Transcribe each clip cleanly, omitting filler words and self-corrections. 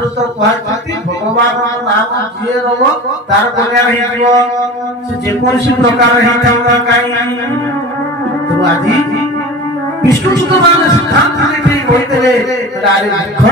शास्त्र तो कहते भगवान नाम जिए रहो तार कल्याण हेतियो से जे कोनसी प्रकार हेताउना काई तो आदि विष्णु भगवान सिद्धांत लेके कहते अरे देखो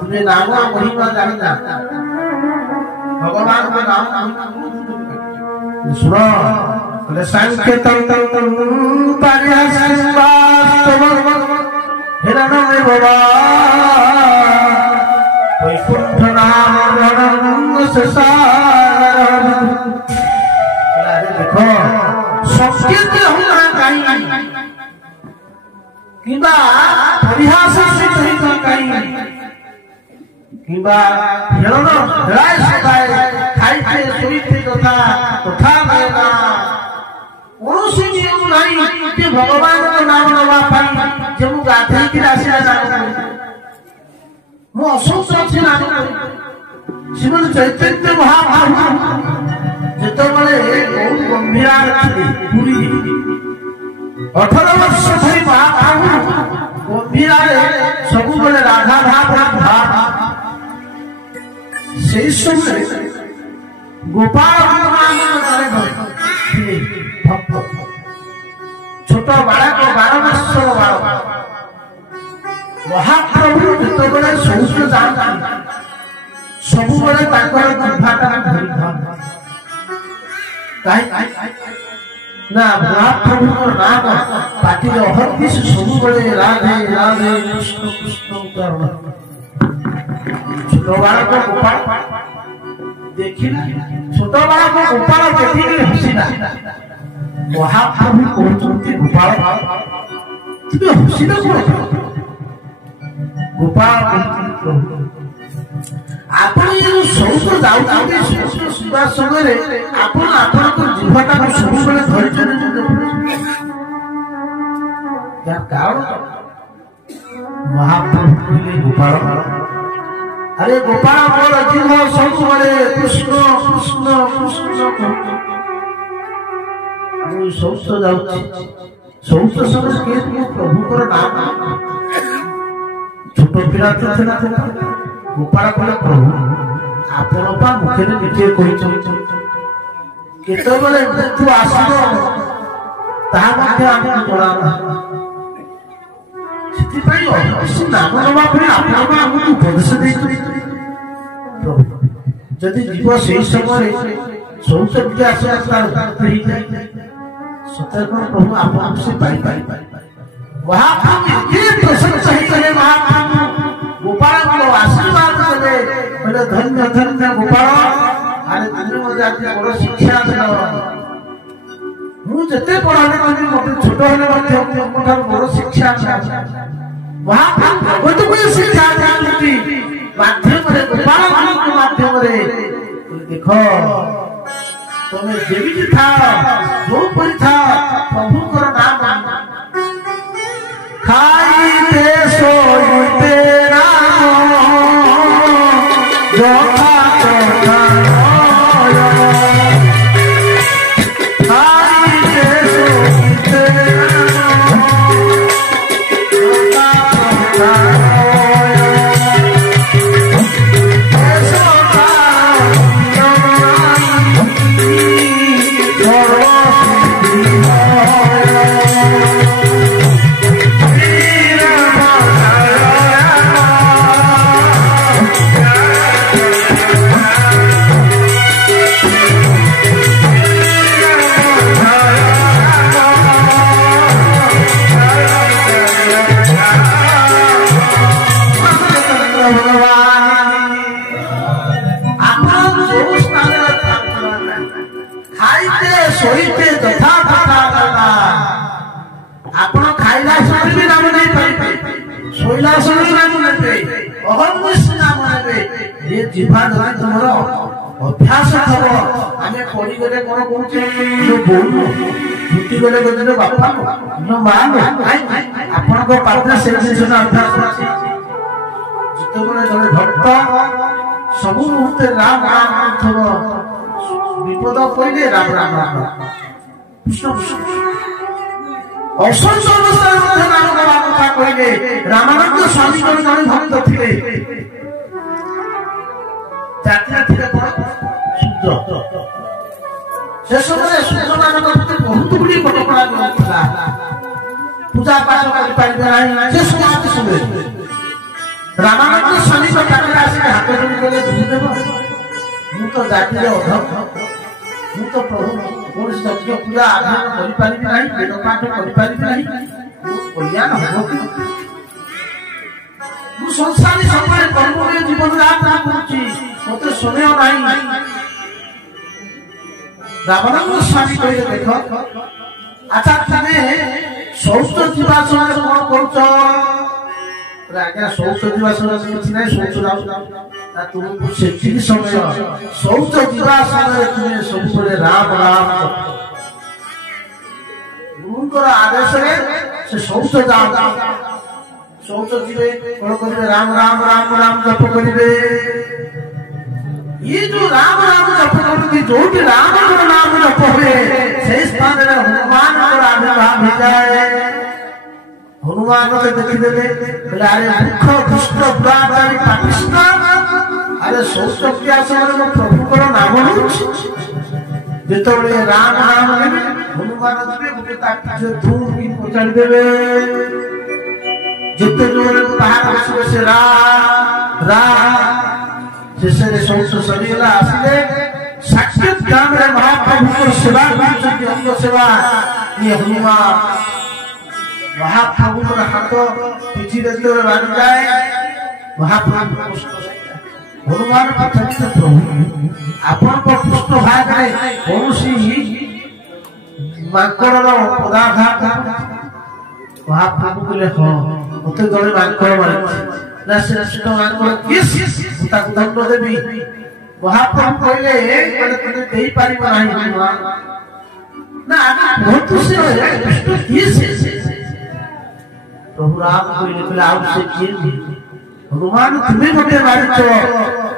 तुझे नाम महिमा जानना भगवान का नाम सुनो बोले सांख्य तंत्र पारिहासिवास्तव हिरणमय बाबा वैकुंठ नाम रणंग ससार अरे देखो संकेत होना काई किबा परिहास से काई किबा हिरण राय सदाय खाइते सोइते तथा तथा मेरा कौनसी नियम नहीं कि भगवान का नाम नवा पाई जब गाधे की राशि मो असंख्य अच्छी नाम श्रीमद चैतन्य महाप्रभु जितेबाला बहुत गंभीर पूरी 18 वर्ष धरी महाप्रभु गंभीर सब बेले राधा भाव से समय गोपाल छोट बालक 12 वर्षर बालक महाप्रभु जितेबाला शौच जाता सब बेले गुफाटा धरी ना महाप्रभु नाम पाटी अहर्निश सब बेले राधे राधे कृष्ण कृष्ण छोट बालक गोपाल देखिला छोट बालक गोपाल देखिक हसिला महाप्रभु कहते गोपाल तुम हसिला गोपाल आपण ये शौच जाउते शौच सुबा समय आपण आपण जीवटा सब बेले धरिछन या कारण महाप्रभु कहले गोपाल अरे गोपाल मोर जीव सब बेले कृष्ण कृष्ण कृष्ण शौच जाउछि शौच समय के प्रभु कर नाम छोट पिला तो गोपाल कहले प्रभु आपण पा मुखे निजे कहिछन केते बेले मृत्यु आसीबो ताहा मध्ये आमे जणा सिद्धि पाई अवश्य नाम नवा परे आपण पा हमकु उपदेश देछि जदि जीव सेही समय शौच विद्या से तार कहि जाय सतर्क प्रभु आपण से पाई महाप्रभु के प्रशंसा ही करे महाप्रभु गोपाल को आशीर्वाद देवे बोले धन्य धन्य गोपाल अरे तुझे मजे आज बड़ शिक्षा देल मु जते पढ़ाने मते छोट हेले मते मोठार बड़ शिक्षा महाप्रभु भगवत को शिक्षा जानती माध्यम रे गोपाल के माध्यम रे देखो तुम्हें जेबित था जो पर था प्रभु कर नाम खाइते सोइते राम जोखा जोखा खाइते सोइते राम जोखा जीवन तुम्हारा अभ्यास थब आम पढ़ी गले कौन कौन छुट्टी गले कहते बापा माँ आपण पाखे से अभ्यास जिते जड़े भक्त सब मुहूर्त राम राम थब विपद पड़े राम राम राम असंख्य अवस्था नाम कथा कहले रामानंद स्वामी जड़े भक्त थे ଜାତିରେ ଥିଲେ କଣ ଶୂଦ୍ର। ସେ ସମୟରେ ଶୂଦ୍ର ମାନଙ୍କ ଭିତରେ ବହୁତ ଗୁଡ଼ିଏ କଟକଣା ଥିଲା। ପୂଜା ପାଠ କରିପାରିବେ ନାହିଁ। ସେ ସମୟରେ ରାମାନନ୍ଦ ସ୍ୱାମୀଙ୍କ ପାଖରେ ଆସିକି ହାତ ଯୋଡ଼ି କଲେ ଗୁରୁଦେବ, ମୁଁ ତ ଜାତିରେ ଅଧମ, ମୁଁ ତ ପ୍ରଭୁ କୌଣସି ଯଜ୍ଞ ପୂଜା ଆଧାର କରିପାରିବି ନାହିଁ, ବେଦ ପାଠ କରିପାରିବି ନାହିଁ, କଲ୍ୟାଣ ହବ କି? ମୁଁ ସଂସାରୀ ସମୟରେ କର୍ମମୟ ଜୀବନ ଯାପନ କରୁଛି, ମତେ ସମୟ ନାହିଁ। ରାମାନନ୍ଦ ସ୍ୱାମୀ କହିଲେ ଦେଖ, ଆଚ୍ଛା ତମେ ଶୌଚ ଯିବା ସମୟରେ କଣ କରୁଛ? ଆଜ୍ଞା ଶୌଚ ଯିବା ସମୟରେ କିଛି ନାହିଁ, ଶୌଚ ଯାଉଛ ନା ତୁମକୁ ସେତିକି ସମୟ ଶୌଚ ଯିବା ସମୟରେ ତୁମେ ସବୁବେଳେ ରାମ ରାମ ଗୁରୁଙ୍କର ଆଦେଶରେ ସେ ଶୌଚ ଯାଅ, ଶୌଚ ଯିବେ କଣ କରିବେ? ରାମ ରାମ ରାମ ରାମ ଜପ କରିବେ। ये जो राम राम जप करती जो भी राम नाम जप हुए से स्थान में हनुमान का आविर्भाव हो जाए। हनुमान को देखिदे बोले अरे दुख दुष्ट दुराचारी पापिष्ट, अरे शौच क्रिया समय प्रभु को नाम जेतबे राम नाम लेबे हनुमान जिबे गोटे ताकि जे धूम की पचाड़ी देबे, जेते जोर पहाड़ बसबे से शेषे शौच सरीगला आसिले साक्षात गाँव में महाप्रभु को सेवा अंग सेवा। ये हनुमान महाप्रभु का हाथ पिछी देते हुए बांध जाए, महाप्रभु हनुमान पचारिले प्रभु आपण को पुष्ट भाग में कौन सी मांकड़ पदाघात? महाप्रभु बोले हाँ मत जड़े मांकड़ मारे ना श्रेष्ठ मांकड़ किस दंड देवी। महाप्रभु कहले तुम दे पार ना बहुत से प्रभु राम कहले आउ से किए हनुमान तुम्हें गोटे मारिच।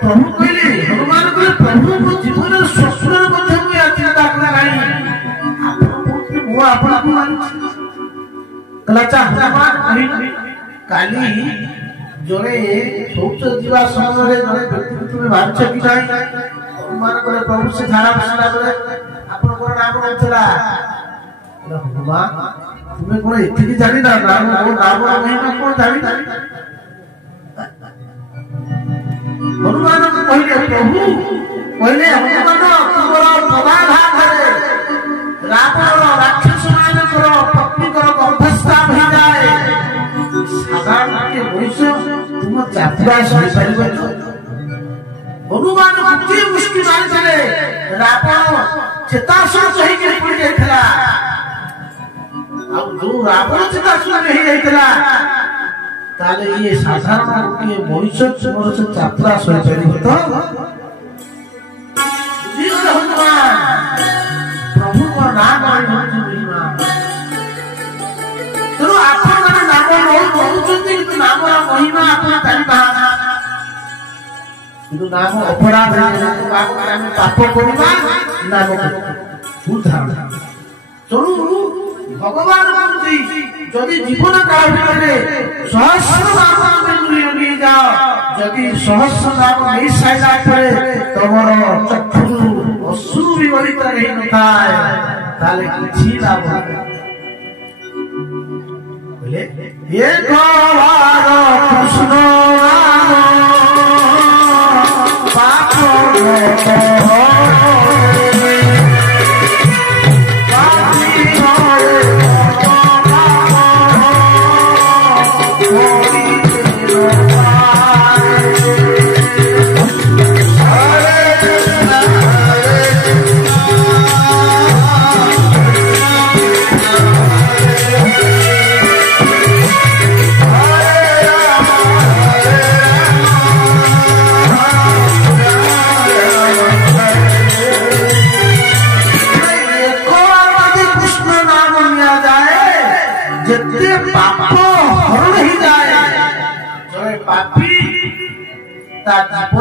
प्रभु कहले हनुमान कहले प्रभु मो जीवन स्वप्न मध्य मुझे आखिर दाखला नहीं मु आपण को मारिच कला हनुमान काली जड़े शौच जीवा समय व्यक्ति तुम्हें मारिच कि नहीं? हनुमान कहले प्रभु से धारा बसला बेले आपन नाम नाचला हनुमान तुम्हें कौन एति जानी ना नाम नाम महिमा कौन जानी? हनुमान को कहले प्रभु कहले हनुमान तुमर पदाघात रावण राक्षस मानकर पत्नीकर गर्भस्राव हो जाए, साधारण के मनुष्य तुम यात्रा सही पार। हनुमान गोटे मुष्टि मारिले रावण चेताशूर कहीं पड़ जाता, जो रावण चेताशूर नहीं जाता ताले ये साधारण के मनुष्य तुम से यात्रा सही पार। प्रभु को नाम महिमा तेणु आपण नाम कहते कि नाम महिमा आपण जाना किंतु नाम अपराध पाप करवा नाम उदाहरण। तेणु भगवान जदि जीवन काल भितर सहस्र नाम लगे जाओ, जदि सहस्र नाम नहीं साइला तुमर चक्षु अश्रु विवरित नहीं नए ताले किछि लाभ बोले एक बार कृष्ण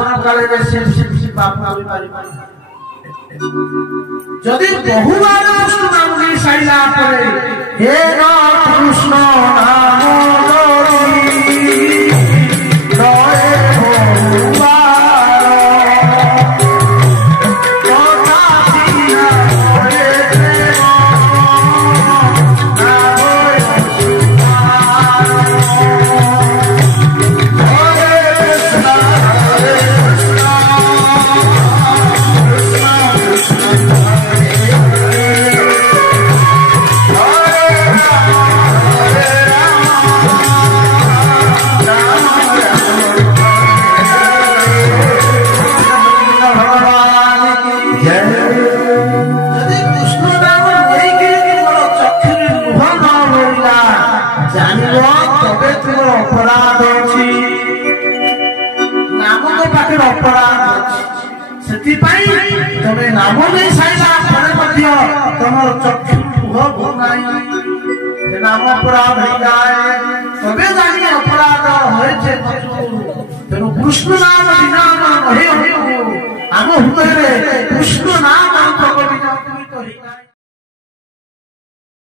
जीवन काल जदि बहुबार कृष्ण नाम नहीं साइला हे कृष्ण नाम पाखे अपराध ସେଥିପାଇଁ ତମେ ନାମ ନେଇ ସାରିଲା ପରେ ମଧ୍ୟ ତମର ଚକ୍ଷୁ ଲୁହ ଭୋଗାଇ ସେ ନାମ ଅପରାଧ ହେଇଯାଏ ତବେ ଜାଣି ଅପରାଧ ହୋଇছে ତେଣୁ କୃଷ୍ଣ ନାମ ବିନା ଆମ ହୃଦୟରେ କୃଷ୍ଣ